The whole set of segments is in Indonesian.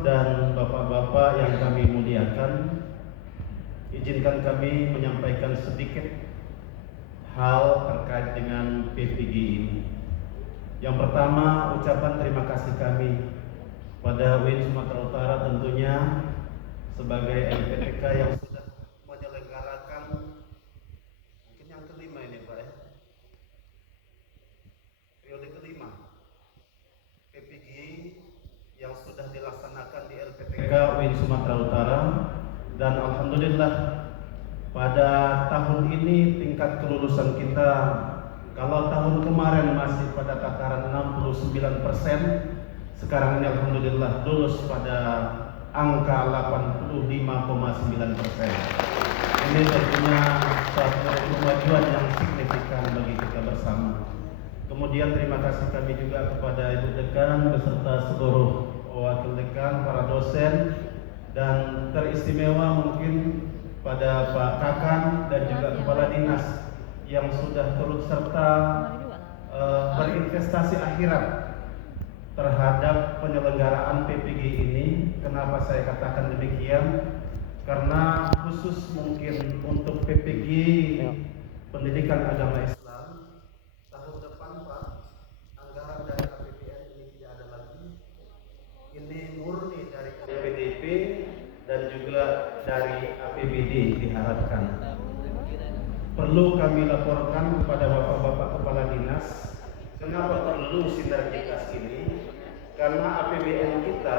Dan bapak-bapak yang kami muliakan, izinkan kami menyampaikan sedikit hal terkait dengan PPG ini. Yang pertama, ucapan terima kasih kami pada UIN Sumatera Utara tentunya sebagai LPTK yang sudah menyelenggarakan mungkin yang kelima ini Pak ya, periode kelima PPG yang sudah dilaksanakan di LPTK UIN Sumatera Utara, dan alhamdulillah pada tahun ini tingkat kelulusan kita, kalau tahun kemarin masih pada takaran 69%, sekarang ini alhamdulillah lulus pada angka 85,9%. Ini tentunya suatu kemajuan yang signifikan bagi kita bersama. Kemudian terima kasih kami juga kepada Ibu Dekan beserta seluruh wakil dekan, para dosen, dan teristimewa mungkin pada Pak Kakan dan juga Kepala Dinas yang sudah turut serta berinvestasi akhirat terhadap penyelenggaraan PPG ini. Kenapa saya katakan demikian? Karena khusus mungkin untuk PPG Pendidikan Agama Islam tahun depan Pak, anggaran dari APBN ini tidak ada lagi. Ini murni dari PDP dan juga dari APBD diharapkan. Perlu kami laporkan kepada bapak-bapak kepala dinas, kenapa perlu sinergitas ini? Karena APBN kita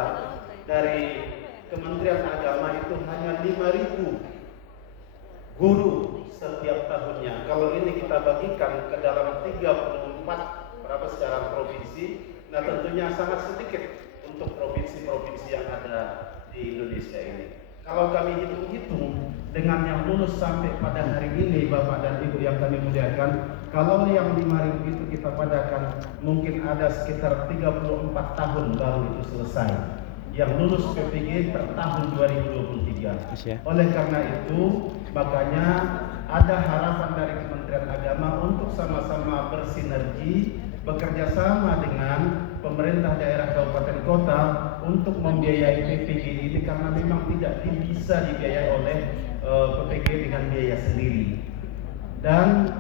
dari Kementerian Agama itu hanya 5.000 guru setiap tahunnya. Kalau ini kita bagikan ke dalam 34 berapa secara provinsi, nah tentunya sangat sedikit untuk provinsi-provinsi yang ada di Indonesia ini. Kalau kami hitung-hitung dengan yang lulus sampai pada hari ini Bapak dan Ibu yang kami muliakan, kalau yang 5.000 itu kita padakan, mungkin ada sekitar 34 tahun baru itu selesai yang lulus PPG per tahun 2023. Oleh karena itu, makanya ada harapan dari Kementerian Agama untuk sama-sama bersinergi, bekerja sama dengan pemerintah daerah kabupaten kota untuk membiayai PPG ini, karena memang tidak bisa dibiayai oleh PPG dengan biaya sendiri. Dan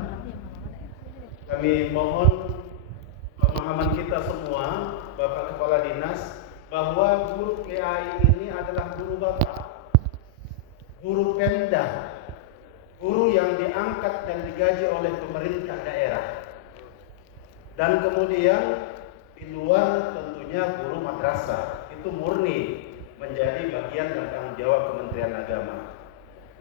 kami mohon pemahaman kita semua, Bapak Kepala Dinas, bahwa guru PAI ini adalah guru Bapak, guru Pemda, guru yang diangkat dan digaji oleh pemerintah daerah. Dan kemudian di luar tentunya guru madrasah, itu murni menjadi bagian dan tanggung jawab Kementerian Agama.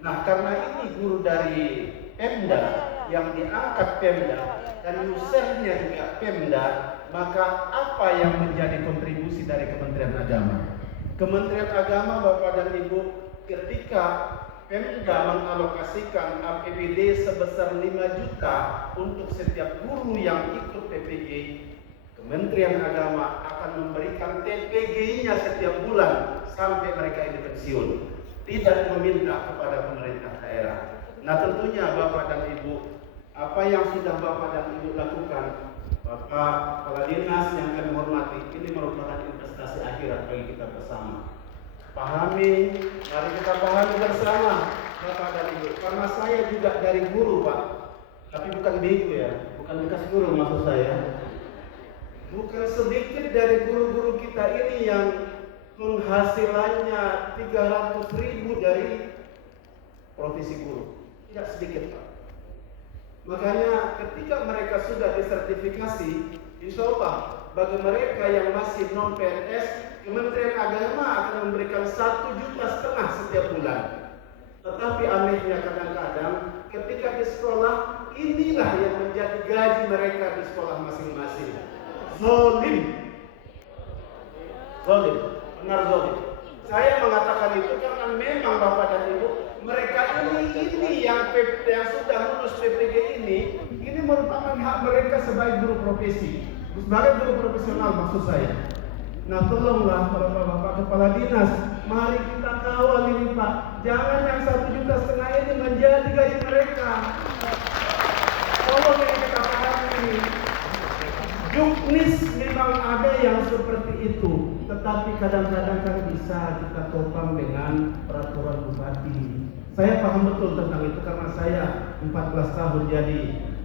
Nah, karena ini guru dari Pemda yang diangkat Pemda dan usernya juga Pemda, maka apa yang menjadi kontribusi dari Kementerian Agama? Kementerian Agama, Bapak dan Ibu, ketika Pemda mengalokasikan APBD sebesar 5 juta untuk setiap guru yang ikut PPG, Kementerian Agama akan memberikan TPG-nya setiap bulan sampai mereka ini pensiun, tidak meminta kepada pemerintah daerah. Nah, tentunya Bapak dan Ibu, apa yang sudah Bapak dan Ibu lakukan, Bapak Kepala Dinas yang kami hormati, ini merupakan investasi akhirat bagi kita bersama. Pahami, mari kita pahami bersama Bapak dan Ibu. Karena saya juga dari guru Pak, tapi bukan bego ya, bukan bekas guru maksud saya. Bukan sedikit dari guru-guru kita ini yang penghasilannya 300.000 dari profesi guru. Tidak sedikit Pak. Makanya ketika mereka sudah disertifikasi, insya Allah bagi mereka yang masih non PNS, Kementerian Agama akan memberikan 1,5 juta setiap bulan. Tetapi anehnya kadang-kadang ketika di sekolah, inilah yang menjadi gaji mereka di sekolah masing-masing. Zolim, benar zolim. Saya mengatakan itu karena memang Bapak dan Ibu, mereka ini yang sudah lulus PPG ini merupakan hak mereka sebagai guru profesi, sebagai guru profesional maksud saya. Nah, tolonglah Bapak-bapak Kepala Dinas, mari kita kawal ini Pak. Jangan yang 1,5 juta ini menjadi gaji mereka. Tolong ini kita pahami. Juknis memang ada yang seperti itu. tetapi kadang-kadang kan bisa kita topang dengan peraturan bupati. Saya paham betul tentang itu karena saya 14 tahun jadi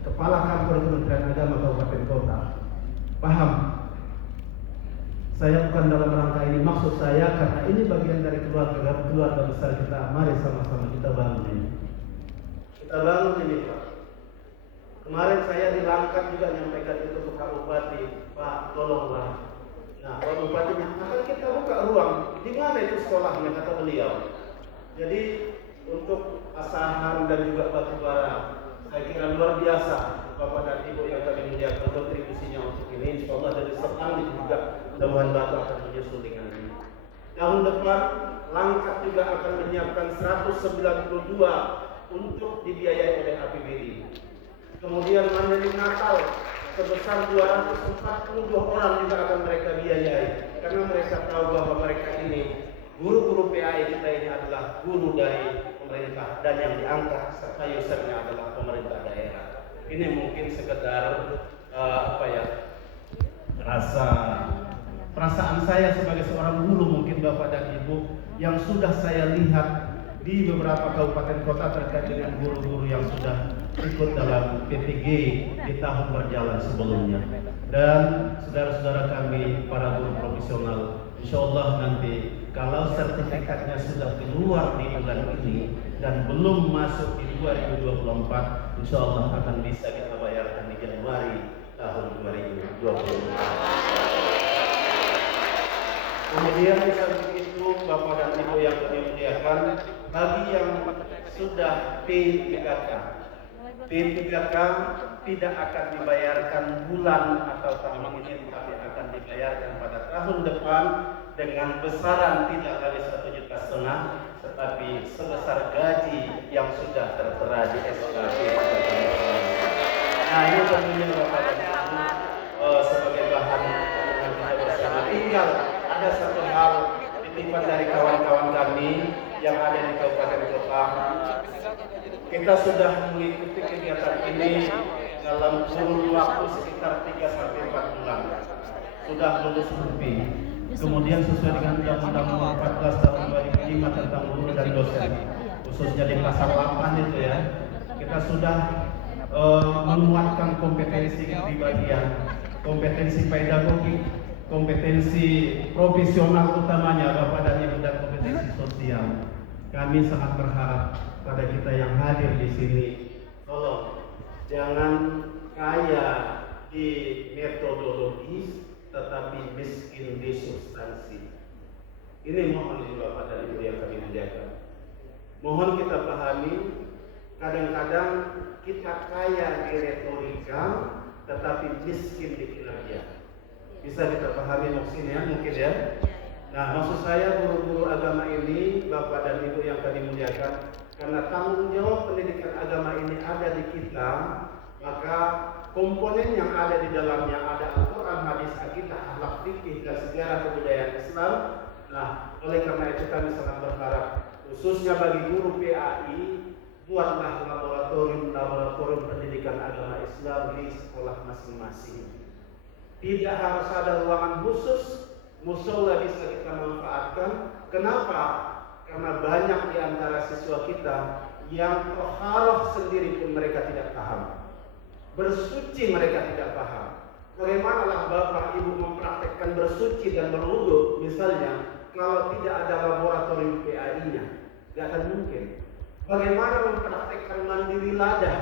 kepala kantor Kementerian Agama Kabupaten Kota. Paham? Saya bukan dalam rangka ini, maksud saya karena ini bagian dari keluarga besar kita. Mari sama-sama kita bangun ini. Kita bangun ini, Pak. Kemarin saya di Langkat juga nyampaikan itu ke Pak Bupati, Pak tolonglah. Nah, Pak Bupatinya, akan kita buka ruang. Di mana itu sekolahnya, kata beliau. Jadi untuk asahan dan juga batubara, saya kira luar biasa Bapak dan Ibu yang kami muliakan kontribusinya untuk ini. Insya Allah dari Serang juga mudah-mudahan Bapak akan menyusul dengan ini. Tahun depan Langkat juga akan menyiapkan 192 untuk dibiayai oleh APBD. Kemudian Mandiri Natal sebesar 242 orang juga akan mereka biayai, karena mereka tahu bahwa mereka ini guru-guru PAI kita ini adalah guru dari pemerintah dan yang diangkat serta usernya adalah pemerintah daerah. Ini mungkin sekedar perasaan saya sebagai seorang guru mungkin Bapak dan Ibu yang sudah saya lihat di beberapa kabupaten kota terkait dengan guru-guru yang sudah ikut dalam PTG di tahun berjalan sebelumnya. Dan saudara-saudara kami para guru profesional, insya Allah nanti kalau sertifikatnya sudah keluar di bulan ini dan belum masuk di 2024, insya Allah akan bisa kita bayarkan di Januari tahun 2024. Kemudian di samping itu Bapak dan Ibu yang kami muliakan, bagi yang sudah P3K tidak akan dibayarkan bulan atau tahun ini, tapi akan dibayarkan pada tahun depan dengan besaran tidak lagi 1,5 juta, tetapi sebesar gaji yang sudah tertera di SKP. Nah, ini tentunya Bapak dan Ibu sebagai bahan omongan kita bersama. Tinggal ada satu hal titipan dari kawan-kawan kami yang ada di Kabupaten Kota. Kita sudah mengikuti kegiatan ini dalam kurun waktu sekitar 3-4 bulan. Sudah lulus UPI. Kemudian sesuai dengan Undang-Undang Nomor 14 Tahun 2005 tentang guru dan dosen, khususnya di pasal 8 itu ya, kita sudah menguatkan kompetensi di bagian kompetensi pedagogik, kompetensi profesional utamanya Bapak dan Ibu, dan kompetensi sosial. Kami sangat berharap pada kita yang hadir di sini, tolong jangan kaya di metodologis tetapi miskin di substansi. Ini mohon di Bapak dan Ibu yang kami muliakan. Mohon kita pahami, kadang-kadang kita kaya di retorika tetapi miskin di kinerja. Bisa kita pahami maksudnya mungkin ya. Nah, maksud saya guru-guru agama ini, Bapak dan Ibu yang kami muliakan, karena tanggung jawab pendidikan agama ini ada di kita, maka komponen yang ada di dalamnya ada Al-Quran, hadis, akidah, akhlak, fikih, dan sejarah kebudayaan Islam. Nah, oleh karena itu kami sangat berharap, khususnya bagi guru PAI, buatlah laboratorium pendidikan agama Islam di sekolah masing-masing. Tidak harus ada ruangan khusus, musola bisa kita manfaatkan. Kenapa? Karena banyak di antara siswa kita yang toharoh sendiri pun mereka tidak paham, bersuci mereka tidak paham. Bagaimanalah Bapak Ibu mempraktekkan bersuci dan berwudu misalnya kalau tidak ada laboratorium PAI-nya? Tidak akan mungkin. Bagaimana mempraktekkan mandiri ladah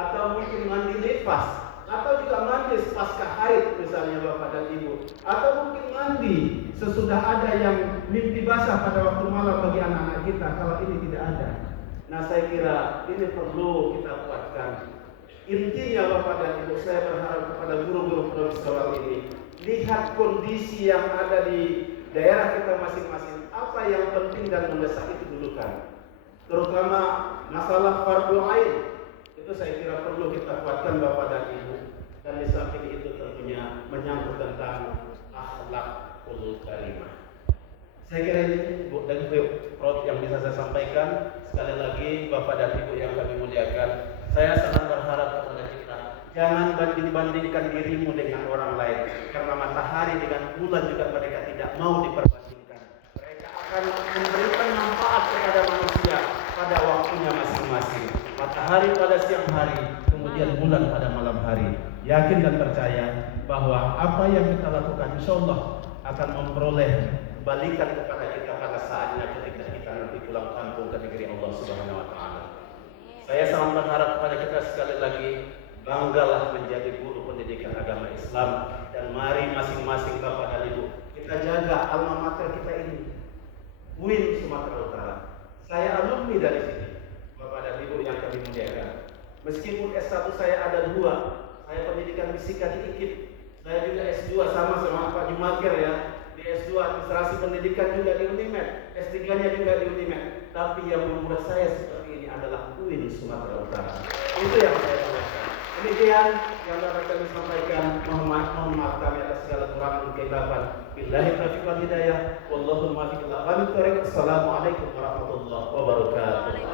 atau mungkin mandi nifas, atau juga mandi pasca haid misalnya Bapak dan Ibu, atau mungkin mandi sesudah ada yang mimpi basah pada waktu malam bagi anak-anak kita, kalau ini tidak ada. Nah, saya kira ini perlu kita kuatkan. Intinya Bapak dan Ibu, saya berharap kepada guru-guru profesional ini, lihat kondisi yang ada di daerah kita masing-masing, apa yang penting dan mendesak itu dulukan. Terutama masalah fardhu ain, itu saya kira perlu kita kuatkan Bapak dan Ibu. Dan di samping itu tentunya menyangkut tentang akhlakul karimah. Saya kira ini Bu dan Prof yang bisa saya sampaikan. Sekali lagi Bapak dan Ibu yang kami muliakan, saya sangat berharap kepada kita Jangan banding-bandingkan dirimu dengan orang lain, karena matahari dengan bulan juga mereka tidak mau diperbandingkan. Mereka akan memberikan manfaat kepada manusia pada waktunya masing-masing. Matahari pada siang hari, kemudian bulan pada malam hari. Yakin dan percaya bahwa apa yang kita lakukan insya Allah akan memperoleh balikan kepada kita pada saatnya ketika kita nanti pulang kampung ke negeri Allah Subhanahu wa taala. Saya sangat berharap kepada kita sekali lagi, banggalah menjadi guru pendidikan agama Islam, dan mari masing-masing Bapak dan Ibu kita jaga alma mater kita ini, UIN Sumatera Utara. Saya alumni dari sini, Bapak dan Ibu yang kami muliakan. Meskipun S1 saya ada 2, saya pendidikan fisika di IKIP, saya juga S2 sama Pak Jumakir ya, di S2 administrasi pendidikan juga di Unimed, S3-nya juga di Unimed. Tapi yang membuat saya seperti ini adalah UIN Sumatera Utara. Itu yang saya lakukan. Demikian yang dapat kami sampaikan. Mohon maaf kami atas segala kekurangan dan keilapan. Billahi taufiq wal hidayah. Wallahu muwaffiq ila aqwamit thoriq. Assalamualaikum warahmatullahi wabarakatuh.